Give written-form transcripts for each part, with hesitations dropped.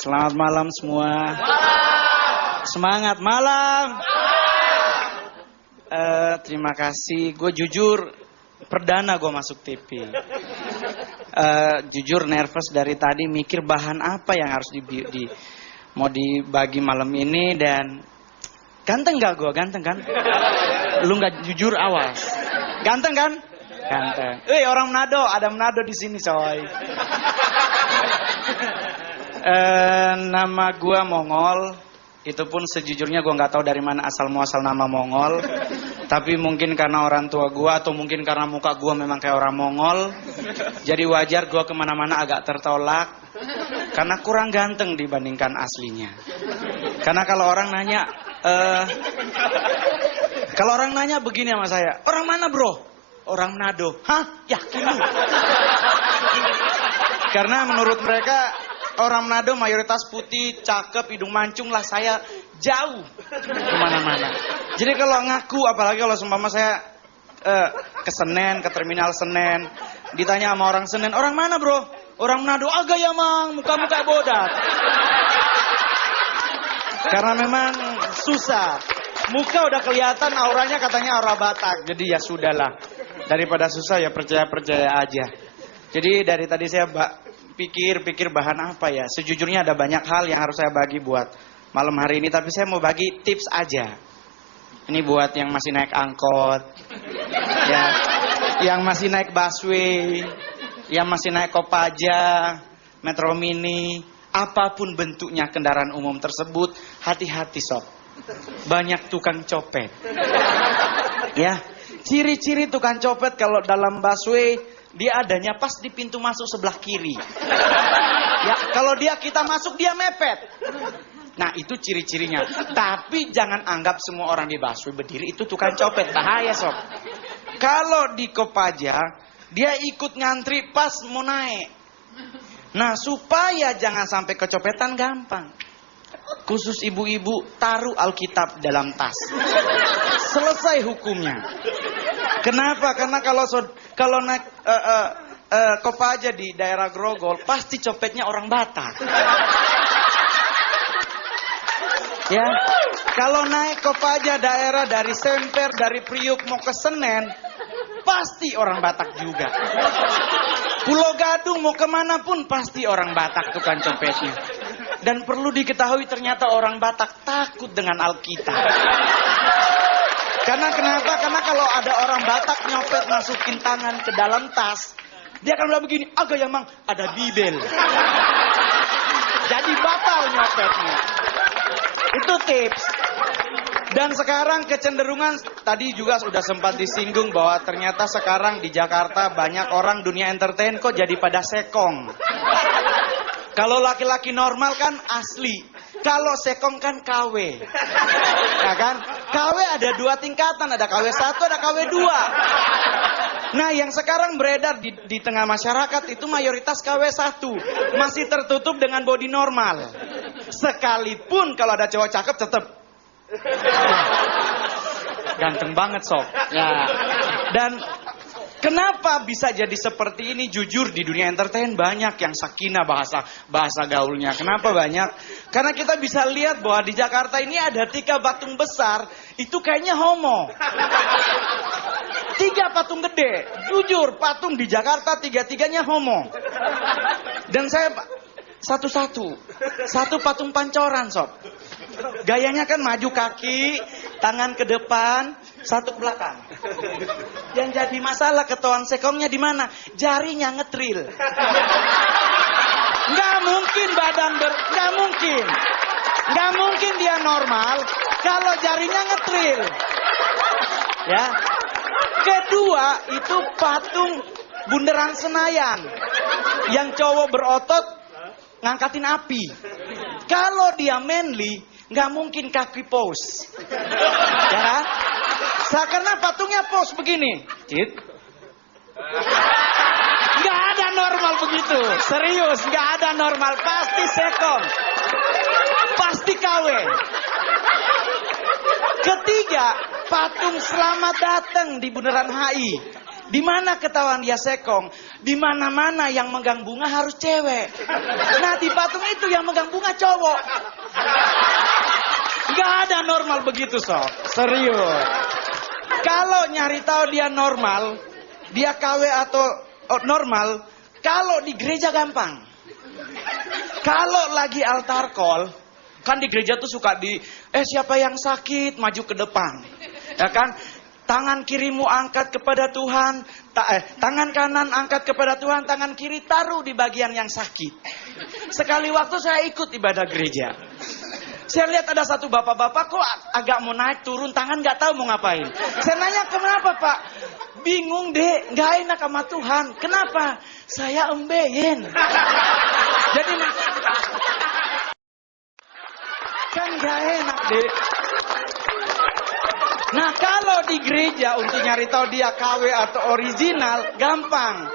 Selamat malam semua. Semangat malam. Terima kasih. Gue jujur perdana gue masuk TV. Jujur nervous dari tadi mikir bahan apa yang harus mau dibagi malam ini. Dan ganteng gak gue? Ganteng kan? Lu gak jujur, awas. Ganteng kan? Ganteng. Orang Manado, ada Manado di sini coy. Nama gue Mongol. Itu pun sejujurnya gue nggak tahu dari mana asal muasal nama Mongol. Tapi mungkin karena orang tua gue atau mungkin karena muka gue memang kayak orang Mongol. Jadi wajar gue kemana-mana agak tertolak. Karena kurang ganteng dibandingkan aslinya. Karena kalau orang nanya begini sama saya, orang mana bro? Orang Manado. Hah? Yakin lu? Karena menurut mereka orang Manado mayoritas putih, cakep, hidung mancung lah. Saya jauh kemana-mana. Jadi kalau ngaku, apalagi kalau seumpama saya ke Senen, ke terminal Senen, ditanya sama orang Senen, orang mana bro? Orang Manado. Agak ya mang, muka-muka bodat. Karena memang susah. Muka udah kelihatan, auranya katanya aura Batak. Jadi ya sudahlah. Daripada susah ya percaya-percaya aja. Jadi dari tadi saya pikir bahan apa ya. Sejujurnya ada banyak hal yang harus saya bagi buat malam hari ini. Tapi saya mau bagi tips aja. Ini buat yang masih naik angkot. Ya, yang masih naik busway. Yang masih naik Kopaja, Metro Mini. Apapun bentuknya kendaraan umum tersebut. Hati-hati sob. Banyak tukang copet. Ya, ciri-ciri tukang copet kalau dalam busway, dia adanya pas di pintu masuk sebelah kiri. Ya, kalau kita masuk dia mepet. Nah, itu ciri-cirinya. Tapi jangan anggap semua orang di busway berdiri itu tukang copet. Bahaya sob. Kalau di Kopaja, dia ikut ngantri pas mau naik. Nah, supaya jangan sampai kecopetan gampang. Khusus ibu-ibu, taruh Alkitab dalam tas. Selesai hukumnya. Kenapa? Karena kalau naik Kopaja di daerah Grogol, pasti copetnya orang Batak. Ya, kalau naik Kopaja daerah dari Semper, dari Priuk mau ke Senen, pasti orang Batak juga. Pulau Gadung mau kemana pun pasti orang Batak tukang copetnya. Dan perlu diketahui ternyata orang Batak takut dengan Alkitab. Karena kenapa? Karena kalau ada orang Batak nyopet masukin tangan ke dalam tas, dia akan bilang begini, agak ya mang, ada Bibel. Jadi batal nyopetnya. Itu tips. Dan sekarang kecenderungan, tadi juga sudah sempat disinggung bahwa ternyata sekarang di Jakarta banyak orang dunia entertain kok jadi pada sekong. Kalau laki-laki normal kan asli. Kalau sekong kan KW. Ya kan? KW ada 2 tingkatan. Ada KW 1, ada KW 2. Nah, yang sekarang beredar di tengah masyarakat itu mayoritas KW 1. Masih tertutup dengan body normal. Sekalipun kalau ada cowok cakep tetap. Ganteng banget sob. Ya. Dan kenapa bisa jadi seperti ini? Jujur di dunia entertain banyak yang sakinah bahasa gaulnya. Kenapa banyak? Karena kita bisa lihat bahwa di Jakarta ini ada 3 patung besar. Itu kayaknya homo. 3 patung gede. Jujur patung di Jakarta 3-3-nya homo. Dan saya satu-satu. Satu patung pancoran sob. Gayanya kan maju kaki, tangan ke depan, satu ke belakang. Yang jadi masalah ketahuan sekongnya di mana? Jarinya ngetril. Nggak mungkin nggak mungkin. Nggak mungkin dia normal kalau jarinya ngetril. Ya. Kedua, itu patung Bundaran Senayan. Yang cowok berotot ngangkatin api. Kalau dia manly, nggak mungkin kaki pose. Ya kan? Karena patungnya pose begini. Cit. Nggak ada normal begitu. Serius, nggak ada normal. Pasti sekong. Pasti KW. Ketiga, patung selamat datang di Bundaran HI. Di mana ketahuan dia sekong? Di mana-mana yang megang bunga harus cewek. Nah, di patung itu yang megang bunga cowok. Gak ada normal begitu, Sob. Serius. Kalau nyari tahu dia normal, dia KW atau normal, kalau di gereja gampang. Kalau lagi altar call, kan di gereja tuh suka siapa yang sakit maju ke depan. Ya kan? Tangan kirimu angkat kepada Tuhan, tangan kanan angkat kepada Tuhan, tangan kiri taruh di bagian yang sakit. Sekali waktu saya ikut ibadah gereja. Saya lihat ada satu bapak-bapak kok agak mau naik turun tangan gak tahu mau ngapain. Saya nanya kenapa Pak? Bingung dek, gak enak sama Tuhan. Kenapa? Saya embeyen. Jadi kan gak enak dek. Nah kalau di gereja untuk nyari tahu dia KW atau original gampang.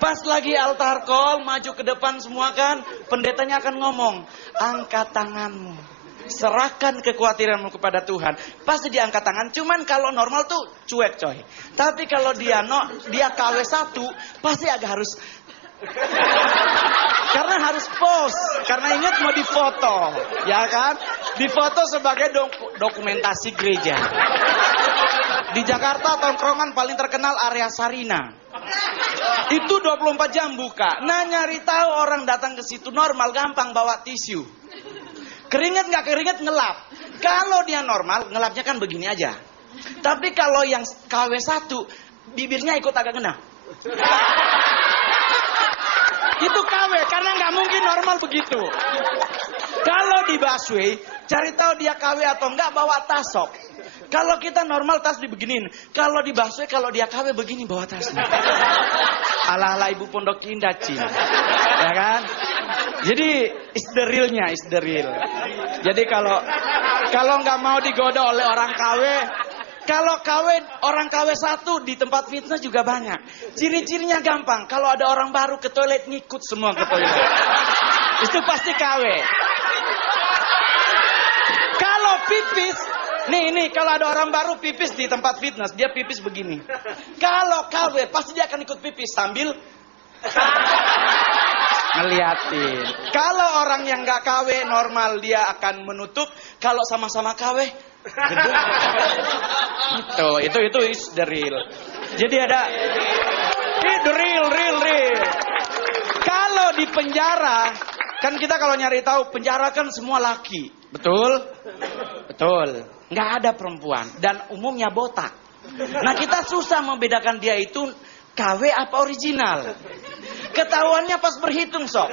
Pas lagi altar call maju ke depan semua kan, pendetanya akan ngomong, angkat tanganmu, serahkan kekhawatiranmu kepada Tuhan. Pasti diangkat tangan. Cuman kalau normal tuh cuek coy. Tapi kalau dia KW 1 pasti agak harus. Karena harus pose. Karena ingat mau difoto, ya kan? Difoto sebagai dokumentasi gereja. Di Jakarta tongkrongan paling terkenal area Sarina. Itu 24 jam buka. Nah nyari tahu orang datang ke situ normal gampang bawa tisu. Keringet nggak keringet ngelap. Kalau dia normal ngelapnya kan begini aja. Tapi kalau yang KW 1 bibirnya ikut agak kena. Itu KW karena nggak mungkin normal begitu. Kalau di busway cari tahu dia KW atau enggak bawa tas sok. Kalau kita normal tas dibeginin. Kalau di busway kalau dia KW begini bawa tasnya. Ala-ala ibu pondok indah Cin. Ya kan? Jadi is the realnya, is the real. Jadi kalau nggak mau digoda oleh orang KW, kalau orang KW 1 di tempat fitness juga banyak. Ciri-cirinya gampang. Kalau ada orang baru ke toilet ngikut semua ke toilet. Itu pasti KW. Kalau pipis, nih kalau ada orang baru pipis di tempat fitness, dia pipis begini. Kalau KW pasti dia akan ikut pipis sambil ngeliatin. Kalau orang yang nggak KW normal dia akan menutup. Kalau sama-sama KW itu is the real. Jadi ada the real. Kalau di penjara kan kita kalau nyari tahu penjara kan semua laki, betul? Nggak ada perempuan dan umumnya botak. Nah kita susah membedakan dia itu KW apa original. Ketahuannya pas berhitung sob.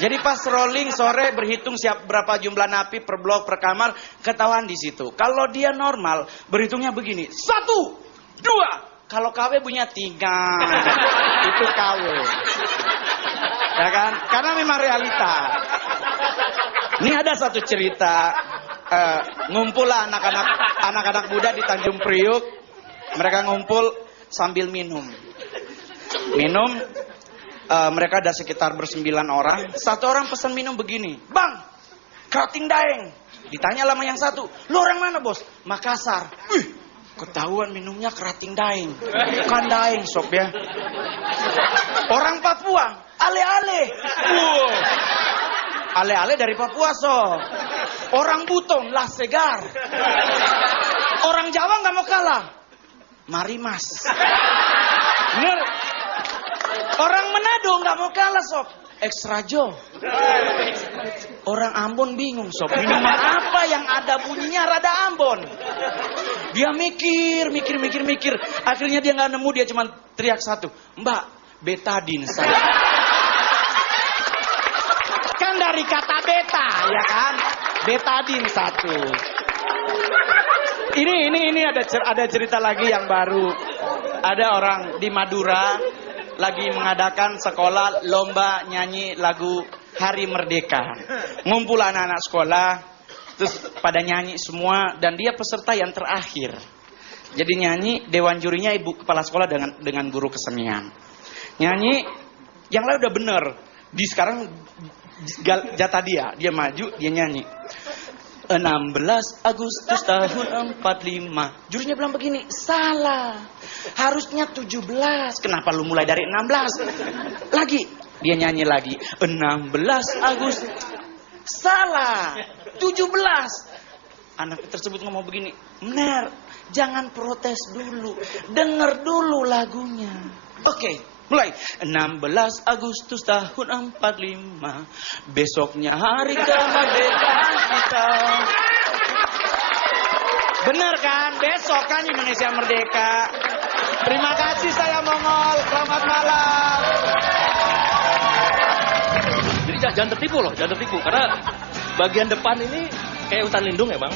Jadi pas rolling sore berhitung siap berapa jumlah napi per blok per kamar, ketahuan di situ. Kalau dia normal berhitungnya begini, 1, 2. Kalau KW punya 3, itu KW. Ya kan? Karena memang realita. Ini ada satu cerita, ngumpul lah anak-anak muda di Tanjung Priuk. Mereka ngumpul sambil minum. Mereka ada sekitar 9 orang. Satu orang pesan minum begini, Bang, kerating daeng. Ditanya lama yang satu, lu orang mana bos? Makassar. Wih, ketahuan minumnya kerating daeng. Bukan daeng sob ya. Orang Papua, ale-ale. Ale-ale dari Papua sob. Orang Buton, lah segar. Orang Jawa nggak mau kalah. Mari mas. Bener. Orang Manado nggak mau kalah sob, Extra Jo. Orang Ambon bingung sob, minuman apa yang ada bunyinya rada Ambon. Dia mikir. Akhirnya dia nggak nemu, dia cuma teriak satu, Mbak, betadin saya. Kan dari kata beta, ya kan? Betadin 1. Ini ada cerita lagi yang baru. Ada orang di Madura lagi mengadakan sekolah lomba nyanyi lagu Hari Merdeka. Ngumpul anak-anak sekolah, terus pada nyanyi semua, dan dia peserta yang terakhir. Jadi nyanyi, dewan jurinya ibu kepala sekolah dengan guru kesenian. Nyanyi, yang lain udah bener. Sekarang jatah dia maju, dia nyanyi. 16 Agustus tahun 45. Jurinya bilang begini, salah. Harusnya 17. Kenapa lu mulai dari 16? Lagi, dia nyanyi lagi. 16 Agustus. Salah. 17. Anak tersebut ngomong begini, Ner, jangan protes dulu. Dengar dulu lagunya. Oke, mulai. 16 Agustus tahun 45. Besoknya hari kemerdekaan kita. Benar kan? Besok kan Indonesia merdeka. Terima kasih saya Mongol. Selamat malam. Jadi jangan tertipu loh, jangan tertipu. Karena bagian depan ini kayak hutan lindung ya bang.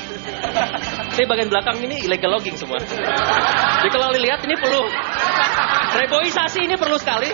Tapi bagian belakang ini illegal logging semua. Jadi kalau lihat ini perlu reboisasi, ini perlu sekali.